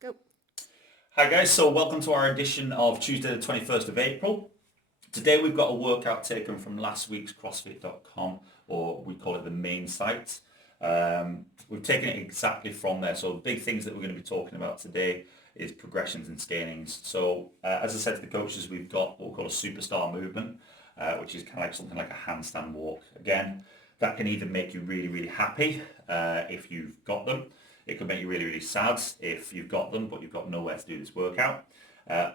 Go. Hi guys, so welcome to our edition of Tuesday the 21st of April. Today we've got a workout taken from last week's crossfit.com, or we call it the Mainsite. We've taken it exactly from there, so the big things that we're going to be talking about today is progressions and scalings. So as I said to the coaches, we've got what we call a superstar movement, which is kind of like something like a handstand walk. Again, that can either make you really, really happy if you've got them. It could make you really, really sad if you've got them, but you've got nowhere to do this workout.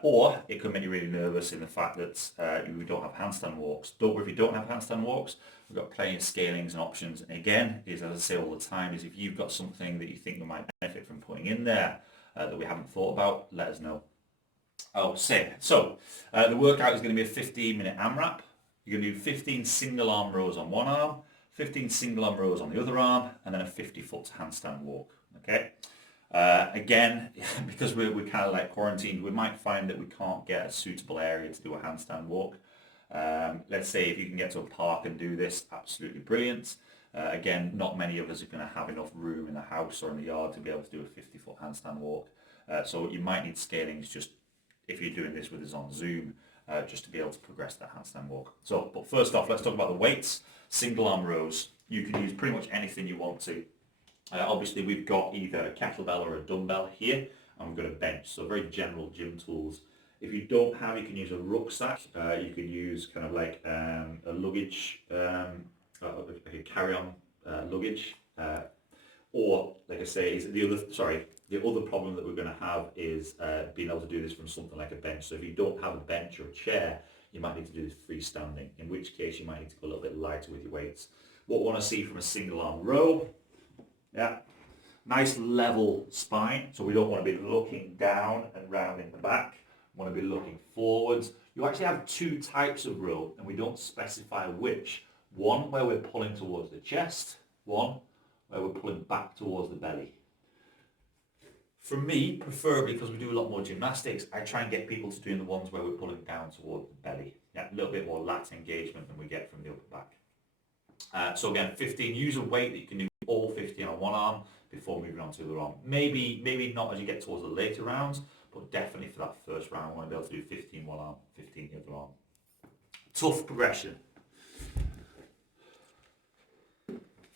Or it could make you really nervous in the fact that you don't have handstand walks. Don't worry if you don't have handstand walks. We've got plenty of scalings and options. And again, as I say all the time, is if you've got something that you think we might benefit from putting in there that we haven't thought about, let us know. So the workout is going to be a 15-minute AMRAP. You're going to do 15 single arm rows on one arm, 15 single arm rows on the other arm, and then a 50-foot handstand walk. Okay. Again, because we're kind of like quarantined, we might find that we can't get a suitable area to do a handstand walk. Let's say if you can get to a park and do this, absolutely brilliant. Again, not many of us are going to have enough room in the house or in the yard to be able to do a 50-foot handstand walk. So you might need scalings just if you're doing this with us on Zoom, just to be able to progress that handstand walk. So, but first off, let's talk about the weights. Single arm rows. You can use pretty much anything you want to. Obviously, we've got either a kettlebell or a dumbbell here, and we've got a bench, so very general gym tools. If you don't have, you can use a rucksack. You can use kind of like a luggage, like a carry-on luggage, or like I say, is the other problem that we're going to have is being able to do this from something like a bench. So if you don't have a bench or a chair, you might need to do this freestanding, in which case you might need to go a little bit lighter with your weights. What we want to see from a single arm row. Yeah, nice level spine, so we don't want to be looking down and round in the back. We want to be looking forwards. You actually have two types of row, and we don't specify which. One where we're pulling towards the chest, one where we're pulling back towards the belly. For me, preferably, because we do a lot more gymnastics, I try and get people to doing the ones where we're pulling down towards the belly. Yeah, a little bit more lat engagement than we get from the upper back. So again, 15, use a weight that you can do all 15 on one arm before moving on to the other arm. Maybe not as you get towards the later rounds, but definitely for that first round, I want to be able to do 15 one arm, 15 the other arm. Tough progression.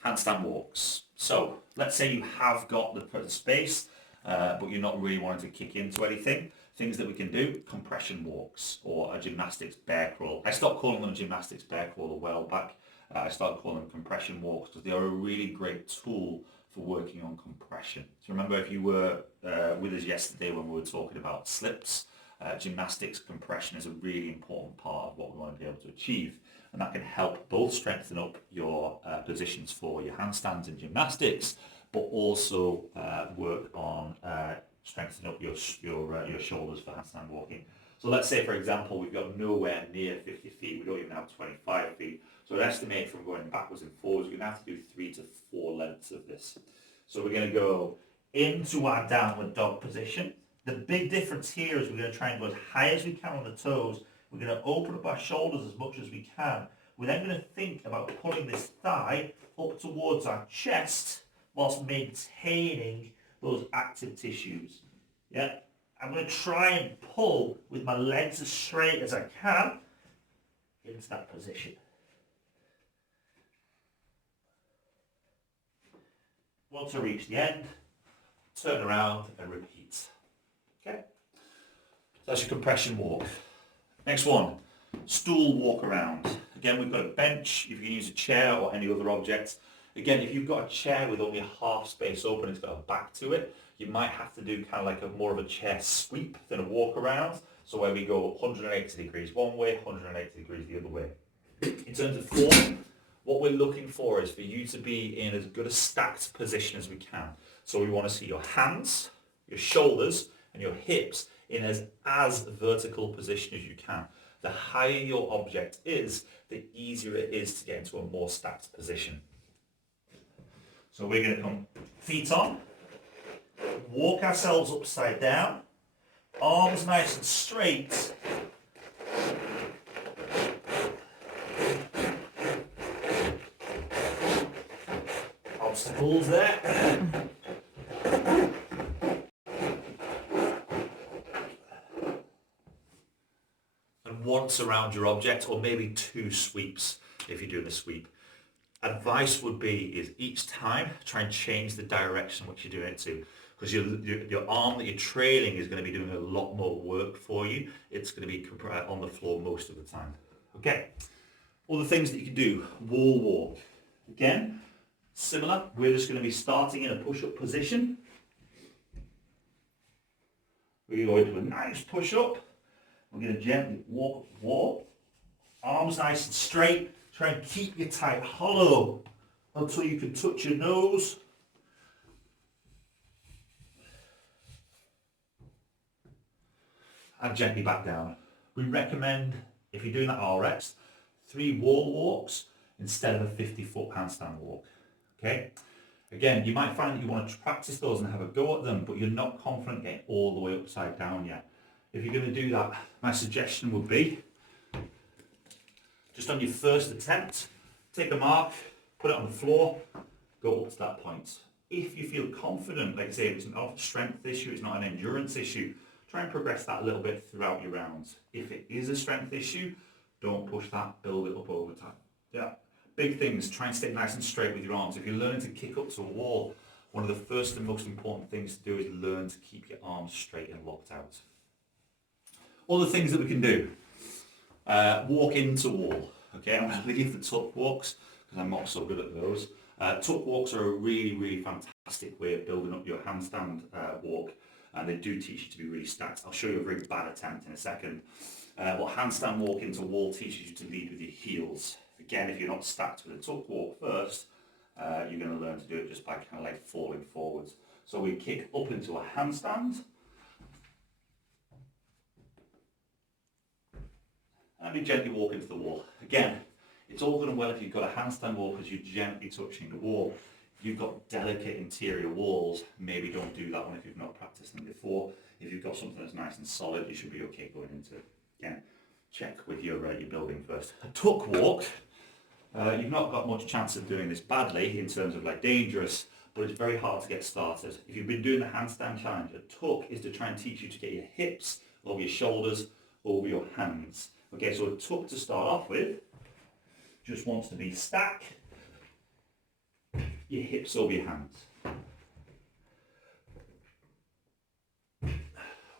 Handstand walks. So let's say you have got the space, but you're not really wanting to kick into anything. Things that we can do, compression walks or a gymnastics bear crawl. I stopped calling them a gymnastics bear crawl a while back. I started calling them compression walks because they are a really great tool for working on compression. So remember, if you were with us yesterday when we were talking about slips, gymnastics compression is a really important part of what we want to be able to achieve. And that can help both strengthen up your positions for your handstands in gymnastics, but also work on strengthening up your shoulders for handstand walking. So let's say, for example, we've got nowhere near 50 feet. We don't even have 25 feet. So I'd estimate from going backwards and forwards, we're going to have to do 3 to 4 lengths of this. So we're going to go into our downward dog position. The big difference here is we're going to try and go as high as we can on the toes. We're going to open up our shoulders as much as we can. We're then going to think about pulling this thigh up towards our chest whilst maintaining those active tissues. Yeah. I'm going to try and pull with my legs as straight as I can into that position. Once I reach the end, turn around and repeat. Okay? That's your compression walk. Next one, stool walk around. Again, we've got a bench. You can use a chair or any other object. Again, if you've got a chair with only a half space open, it's got a back to it, you might have to do kind of like more of a chair sweep than a walk around. So where we go 180 degrees one way, 180 degrees the other way. In terms of form, what we're looking for is for you to be in as good a stacked position as we can. So we want to see your hands, your shoulders, and your hips in as vertical position as you can. The higher your object is, the easier it is to get into a more stacked position. So we're going to come feet on, walk ourselves upside down, arms nice and straight. Obstacles there. bounce around your object, or maybe 2 sweeps if you're doing a sweep. Advice would be is each time try and change the direction which you're doing it to, because your arm that you're trailing is going to be doing a lot more work for you. It's going to be on the floor most of the time. Okay, all the things that you can do. Wall walk. Again, similar. We're just going to be starting in a push-up position. We're going to do a nice push-up. We're going to gently walk. Arms nice and straight. Try and keep your tight hollow until you can touch your nose. And gently back down. We recommend, if you're doing that RX, 3 wall walks instead of a 50-foot handstand walk. Okay? Again, you might find that you want to practice those and have a go at them, but you're not confident getting all the way upside down yet. If you're going to do that, my suggestion would be, just on your first attempt, take a mark, put it on the floor, go up to that point. If you feel confident, like I say, it's not a strength issue, it's not an endurance issue, try and progress that a little bit throughout your rounds. If it is a strength issue, don't push that, build it up over time. Yeah. Big things, try and stay nice and straight with your arms. If you're learning to kick up to a wall, one of the first and most important things to do is learn to keep your arms straight and locked out. All the things that we can do. Walk into wall. Okay, I'm going to leave the tuck walks because I'm not so good at those. Tuck walks are a really, really fantastic way of building up your handstand walk, and they do teach you to be really stacked. I'll show you a very bad attempt in a second. But handstand walk into wall teaches you to lead with your heels. Again, if you're not stacked with a tuck walk first, you're going to learn to do it just by kind of like falling forwards. So we kick up into a handstand. And we gently walk into the wall. Again, it's all good and well if you've got a handstand wall because you're gently touching the wall. If you've got delicate interior walls, maybe don't do that one if you've not practiced them before. If you've got something that's nice and solid, you should be okay going into it. Again, check with your building first. A tuck walk, you've not got much chance of doing this badly in terms of like dangerous, but it's very hard to get started. If you've been doing the handstand challenge, a tuck is to try and teach you to get your hips over your shoulders, over your hands. Okay, so a tuck to start off with just wants to be stack your hips over your hands.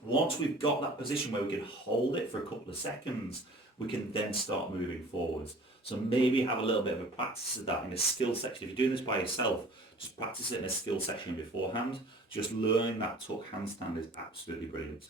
Once we've got that position where we can hold it for a couple of seconds, we can then start moving forwards. So maybe have a little bit of a practice of that in a skill section. If you're doing this by yourself, just practice it in a skill section beforehand. Just learning that tuck handstand is absolutely brilliant.